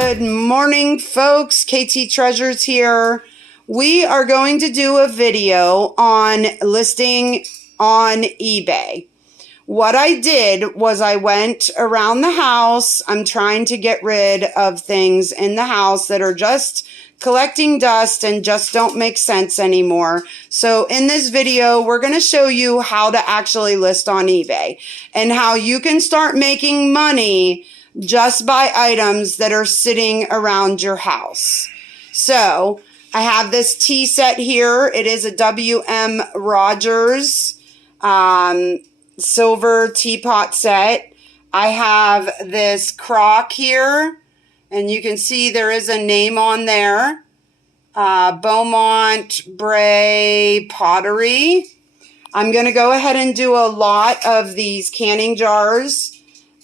Good morning, folks. KT Treasures here. We are going to do a video on listing on eBay. What I did was I went around the house. I'm trying to get rid of things in the house that are just collecting dust and just don't make sense anymore. So in this video, we're going to show you how to actually list on eBay and how you can start making money just by items that are sitting around your house. So I have this tea set here. It is a W.M. Rogers silver teapot set. I have this crock here, and you can see there is a name on there. Beaumont Bray Pottery. I'm going to go ahead and do a lot of these canning jars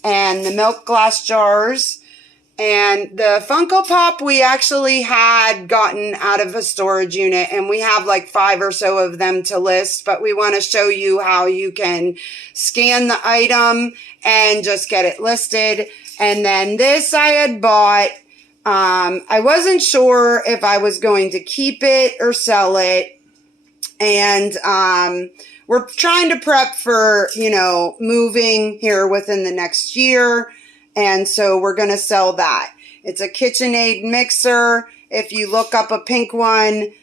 and the milk glass jars. And the Funko Pop we actually had gotten out of a storage unit, and we have like 5 or so of them to list, but we want to show you how you can scan the item and just get it listed. And then this I had bought. I wasn't sure if I was going to keep it or sell it. And we're trying to prep for, moving here within the next year. And so we're going to sell that. It's a KitchenAid mixer. If you look up a pink one,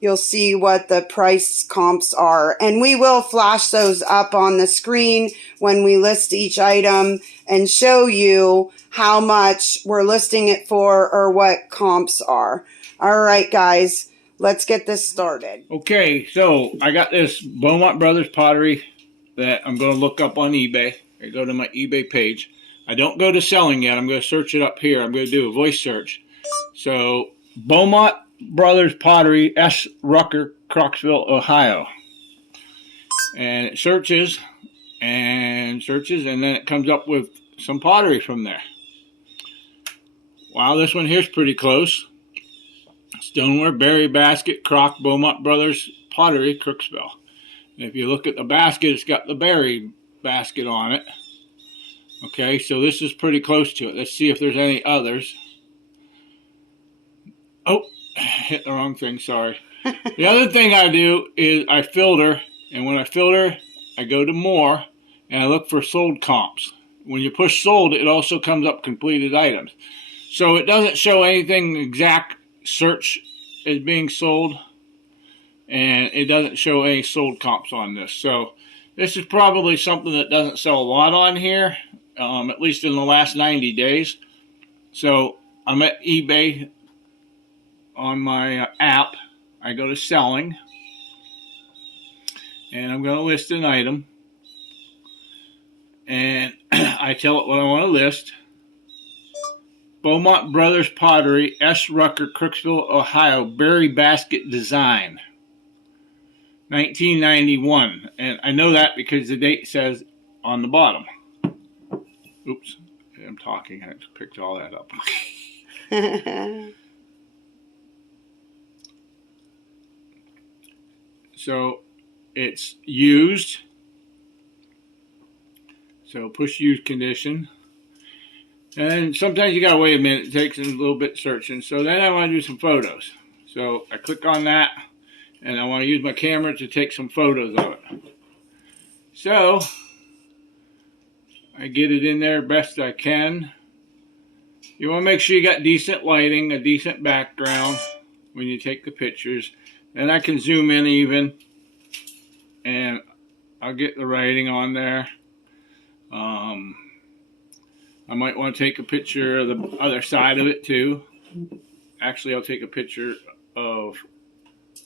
you'll see what the price comps are. And we will flash those up on the screen when we list each item and show you how much we're listing it for or what comps are. All right, guys. Let's get this started. Okay, so I got this Beaumont Brothers pottery that I'm going to look up on eBay. I go to my eBay page. I don't go to selling yet. I'm going to search it up here. I'm going to do a voice search. So, Beaumont Brothers Pottery, S. Rucker, Crocksville, Ohio. And it searches, and then it comes up with some pottery from there. Wow, this one here's pretty close. Stoneware, Berry Basket, Crock, Beaumont Brothers Pottery, Crooksville. And if you look at the basket, it's got the berry basket on it. Okay, so this is pretty close to it. Let's see if there's any others. Oh, hit the wrong thing, sorry. The other thing I do is I filter, and when I filter, I go to more, and I look for sold comps. When you push sold, it also comes up completed items. So it doesn't show anything exact search is being sold, and it doesn't show any sold comps on this. So this is probably something that doesn't sell a lot on here, at least in the last 90 days. So I'm at eBay on my app. I go to selling, and I'm going to list an item, and I tell it what I want to list. Beaumont Brothers Pottery, S. Rucker, Crooksville, Ohio, Berry Basket Design, 1991. And I know that because the date says on the bottom. Oops, I'm talking. I just picked all that up. So it's used. So push use condition. And sometimes you gotta wait a minute. It takes a little bit searching. So then I want to do some photos. So I click on that, and I want to use my camera to take some photos of it. So I get it in there best I can. You want to make sure you got decent lighting, a decent background when you take the pictures. Then I can zoom in even, and I'll get the writing on there. I might want to take a picture of the other side of it too. Actually, I'll take a picture of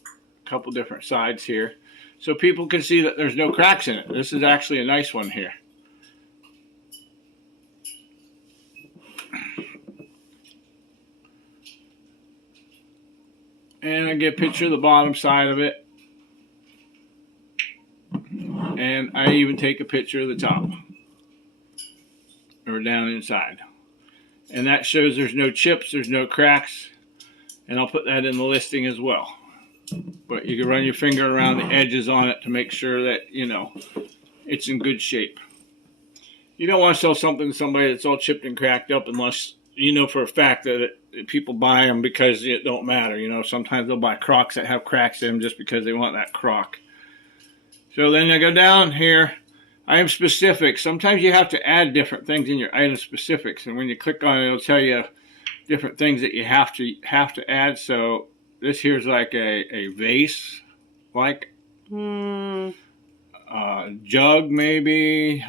a couple different sides here so people can see that there's no cracks in it. This is actually a nice one here. And I get a picture of the bottom side of it. And I even take a picture of the top. Or down inside. And that shows there's no chips, there's no cracks. And I'll put that in the listing as well. But you can run your finger around the edges on it to make sure that, it's in good shape. You don't want to sell something to somebody that's all chipped and cracked up unless, you know for a fact that people buy them because it don't matter. You know, sometimes they'll buy Crocs that have cracks in them just because they want that Croc. So then I go down here. Item specifics. Sometimes you have to add different things in your item specifics, and when you click on it, it'll tell you different things that you have to add. So this here's like a vase, like jug maybe,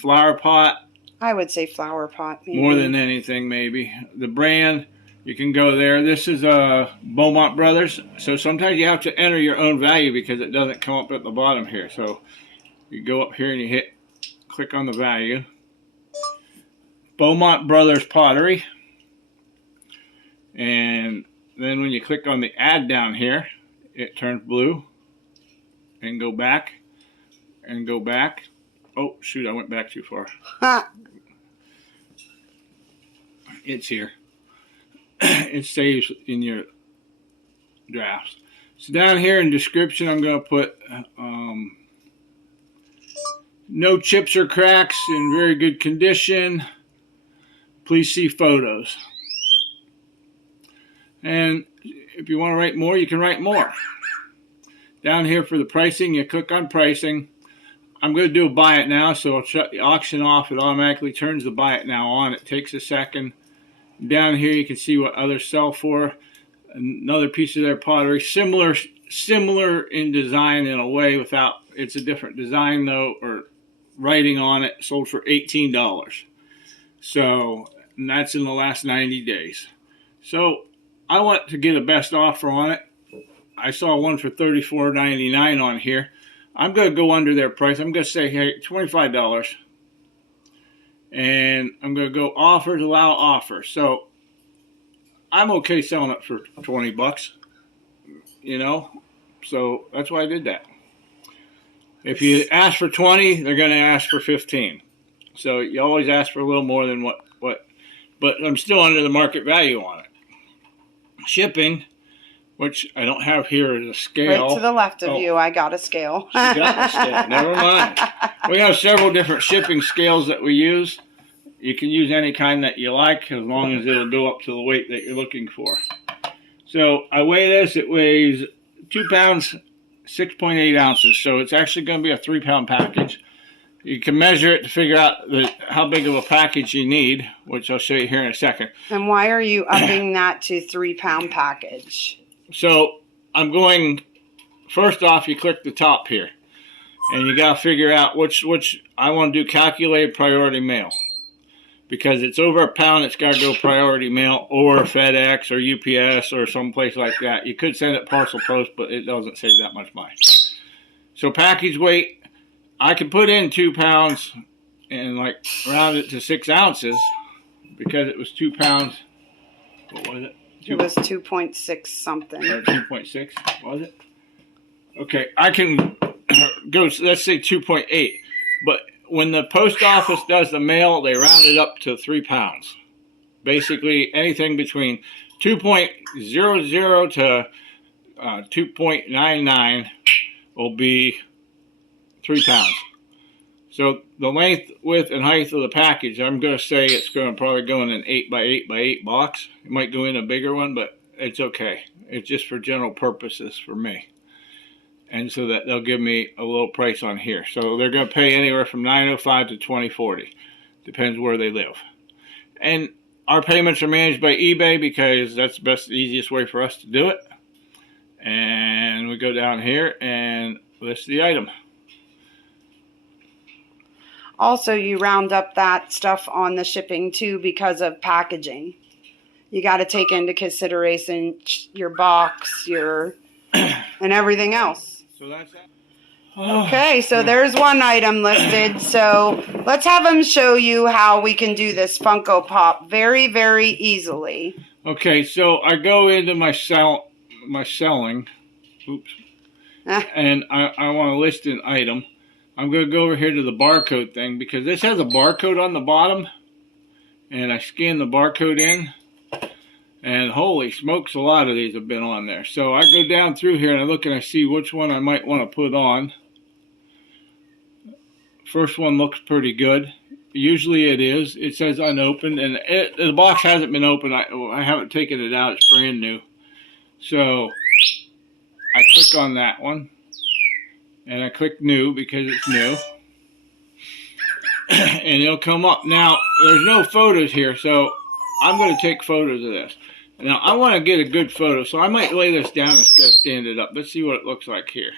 flower pot. I would say flower pot. Maybe. More than anything, maybe. The brand, you can go there. This is Beaumont Brothers. So sometimes you have to enter your own value because it doesn't come up at the bottom here. So you go up here and you click on the value. Beaumont Brothers Pottery. And then when you click on the add down here, it turns blue. And go back. And go back. Oh, shoot, I went back too far. It's here. It saves in your drafts. So down here in description, I'm going to put no chips or cracks, in very good condition. Please see photos. And if you want to write more, you can write more. Down here for the pricing, you click on pricing. I'm going to do a buy it now, so I'll shut the auction off. It automatically turns the buy it now on. It takes a second. Down here you can see what others sell for. Another piece of their pottery, similar in design in a way, without, it's a different design though, or writing on it, sold for $18. So, and that's in the last 90 days. So I want to get a best offer on it. I saw one for $34.99 on here. I'm going to go under their price. I'm going to say, hey, $25. And I'm going to go offers, allow offers. So I'm okay selling it for 20 bucks, you know. So that's why I did that. If you ask for 20, they're going to ask for 15. So you always ask for a little more than what, but I'm still under the market value on it. Shipping, which I don't have here as a scale. Right to the left of you, I got a scale. She got the scale. Never mind. We have several different shipping scales that we use. You can use any kind that you like as long as it'll go up to the weight that you're looking for. So I weigh this. It weighs 2 pounds, 6.8 ounces. So it's actually going to be a 3-pound package. You can measure it to figure out how big of a package you need, which I'll show you here in a second. And why are you upping that to 3-pound package? So I'm going, first off, you click the top here. And you got to figure out which I want to do calculated priority mail. Because it's over a pound, it's got to go priority mail or FedEx or UPS or someplace like that. You could send it parcel post, but it doesn't save that much money. So package weight, I can put in 2 pounds and like round it to 6 ounces because it was 2 pounds. What was it? It was 2.6 something. Or 2.6, was it? Okay, I can go, let's say 2.8. But when the post office does the mail, they round it up to 3 pounds. Basically, anything between 2.00 to 2.99 will be 3 pounds. So the length, width, and height of the package, I'm going to say it's going to probably go in an 8x8x8 box. It might go in a bigger one, but it's okay. It's just for general purposes for me. And so that they'll give me a little price on here. So they're going to pay anywhere from $9.05 to $20.40. Depends where they live. And our payments are managed by eBay because that's the best, easiest way for us to do it. And we go down here and list the item. Also, you round up that stuff on the shipping too because of packaging. You got to take into consideration your box, and everything else. So that's that. Okay, so there's one item listed. So let's have them show you how we can do this Funko Pop very, very easily. Okay, so I go into my selling, oops, and I want to list an item. I'm going to go over here to the barcode thing because this has a barcode on the bottom, and I scan the barcode in. And holy smokes, a lot of these have been on there. So I go down through here and I look and I see which one I might want to put on. First one looks pretty good. Usually it is. It says unopened, and the box hasn't been opened. I haven't taken it out. It's brand new. So I click on that one, and I click new because it's new. And it'll come up. Now, there's no photos here, so I'm going to take photos of this. Now, I want to get a good photo, so I might lay this down instead of stand it up. Let's see what it looks like here.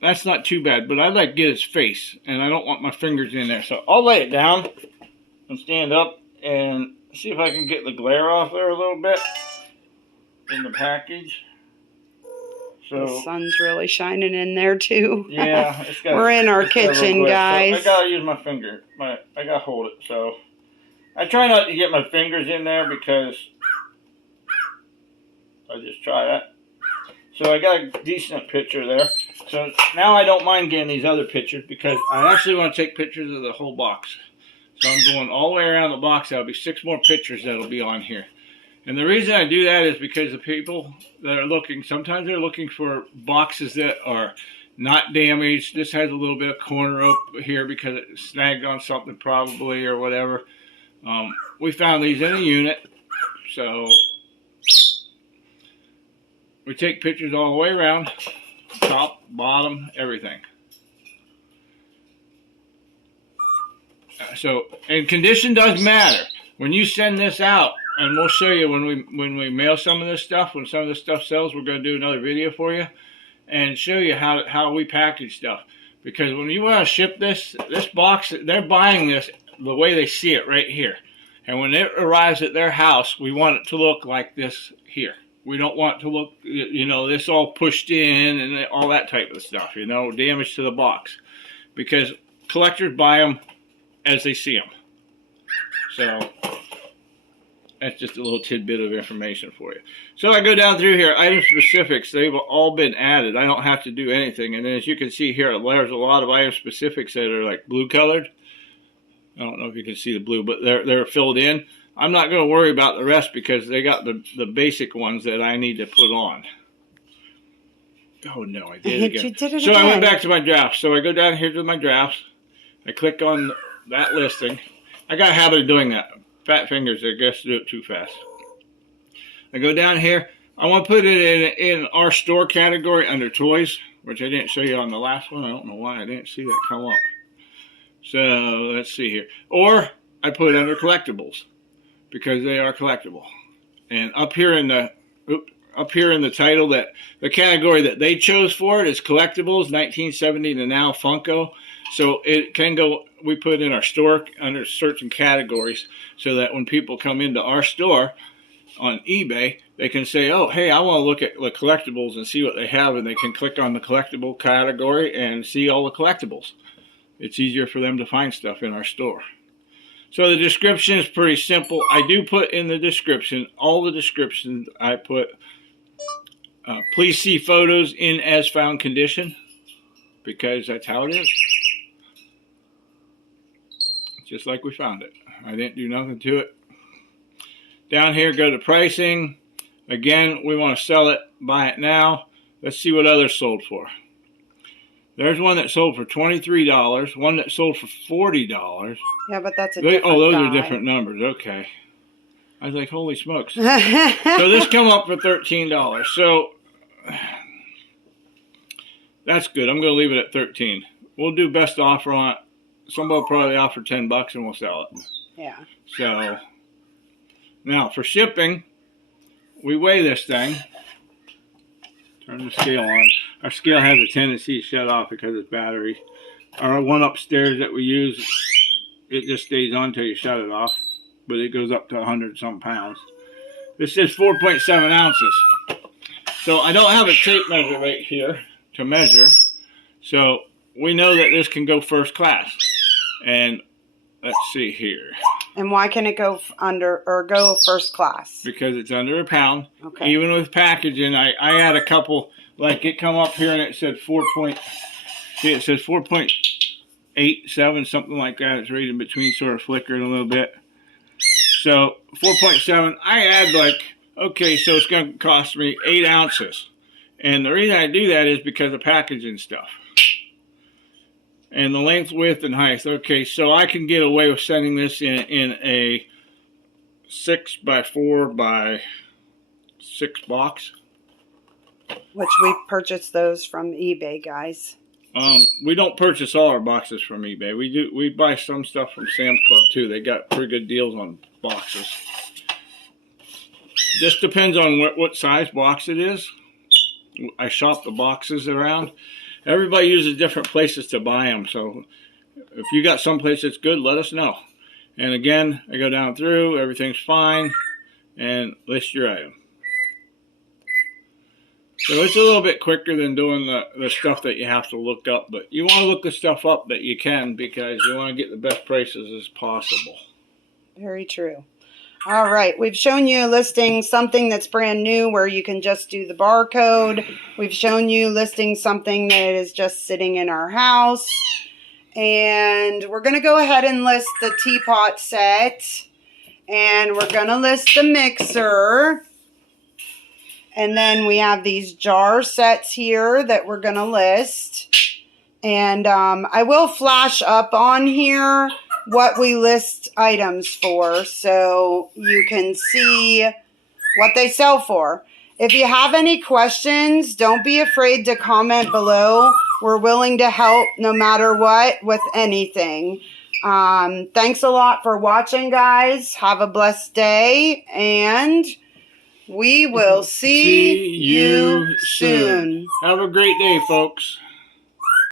That's not too bad, but I'd like to get his face, and I don't want my fingers in there. So I'll lay it down and stand up and see if I can get the glare off there a little bit in the package. So, the sun's really shining in there too. Yeah, we're in our kitchen, guys. So I gotta use my finger. I gotta hold it. So I try not to get my fingers in there because I just try that. So I got a decent picture there. So now I don't mind getting these other pictures because I actually want to take pictures of the whole box. So I'm going all the way around the box. That'll be 6 more pictures that'll be on here. And the reason I do that is because the people that are looking, sometimes they're looking for boxes that are not damaged. This has a little bit of corner up here because it snagged on something probably or whatever. We found these in a unit. So we take pictures all the way around, top, bottom, everything. So, and condition does matter. When you send this out, and we'll show you when we mail some of this stuff, when some of this stuff sells, we're going to do another video for you and show you how we package stuff. Because when you want to ship this box, they're buying this the way they see it right here. And when it arrives at their house, we want it to look like this here. We don't want it to look, you know, this all pushed in and all that type of stuff, you know, damage to the box. Because collectors buy them as they see them. So that's just a little tidbit of information for you. So I go down through here, item specifics, they've all been added. I don't have to do anything. And then as you can see here, there's a lot of item specifics that are like blue colored. I don't know if you can see the blue, but they're filled in. I'm not going to worry about the rest because they got the basic ones that I need to put on. Oh no, I did it again. You did it so again. I went back to my drafts. So I go down here to my drafts. I click on that listing. I got a habit of doing that. Fat fingers, I guess, do it too fast. I go down here. I want to put it in our store category under toys, which I didn't show you on the last one. I don't know why I didn't see that come up. So let's see here. Or I put it under collectibles because they are collectible. And up here in the title, that the category that they chose for it is collectibles, 1970 to now Funko. So it can go. We put in our store under certain categories so that when people come into our store on eBay, they can say, oh, hey, I want to look at the collectibles and see what they have, and they can click on the collectible category and see all the collectibles. It's easier for them to find stuff in our store. So the description is pretty simple. I do put in the description, all the descriptions I put, please see photos in as found condition, because that's how it is. Just like we found it. I didn't do nothing to it. Down here, go to pricing. Again, we want to sell it, buy it now. Let's see what others sold for. There's one that sold for $23, one that sold for $40. Yeah, but that's a different those guy. are different numbers. Okay. I was like, holy smokes. So this come up for $13. So that's good. I'm going to leave it at $13. We'll do best offer on it. Somebody will probably offer $10 and we'll sell it. Yeah. So now for shipping, we weigh this thing. Turn the scale on. Our scale has a tendency to shut off because it's battery. Our one upstairs that we use, it just stays on until you shut it off, but it goes up to 100-some pounds. This is 4.7 ounces. So I don't have a tape measure right here to measure. So we know that this can go first class. And let's see here. And why can it go under or go first class? Because it's under a pound. Okay. Even with packaging, I had a couple, like it come up here and it said 4.87, something like that. It's right in between, sort of flickering a little bit. So 4.7, I add like, okay, so it's going to cost me 8 ounces. And the reason I do that is because of packaging stuff. And the length, width, and height. Okay, so I can get away with sending this in a 6x4x6 box. Which we purchased those from eBay, guys. We don't purchase all our boxes from eBay. We buy some stuff from Sam's Club too. They got pretty good deals on boxes. Just depends on what size box it is. I shop the boxes around. Everybody uses different places to buy them, so if you got some place that's good, let us know. And again, I go down through, everything's fine, and list your item. So it's a little bit quicker than doing the stuff that you have to look up, but you want to look the stuff up that you can because you want to get the best prices as possible. Very true. All right, we've shown you listing something that's brand new where you can just do the barcode. We've shown you listing something that is just sitting in our house. And we're going to go ahead and list the teapot set. And we're going to list the mixer. And then we have these jar sets here that we're going to list. And I will flash up on here what we list items for so you can see what they sell for. If you have any questions, don't be afraid to comment below. We're willing to help no matter what with anything. Thanks a lot for watching, guys. Have a blessed day, and we will see you soon. Have a great day, folks.